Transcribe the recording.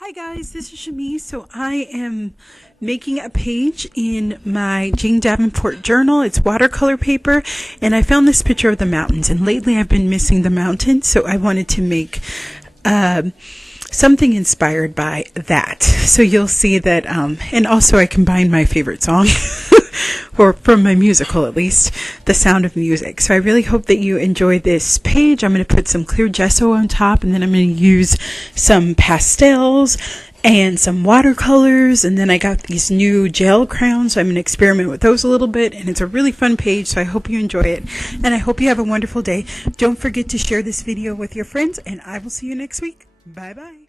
Hi guys, this is Shamiz. So I am making a page in my Jane Davenport journal. It's watercolor paper, and I found this picture of the mountains, and lately I've been missing the mountains, so I wanted to make something inspired by that. So you'll see that, and also I combined my favorite song, or from my musical at least, The Sound of Music. So I really hope that you enjoy this page. I'm going to put some clear gesso on top, and then I'm going to use some pastels and some watercolors, and then I got these new gel crowns, so I'm going to experiment with those a little bit, and it's a really fun page, so I hope you enjoy it, and I hope you have a wonderful day. Don't forget to share this video with your friends, and I will see you next week. Bye bye.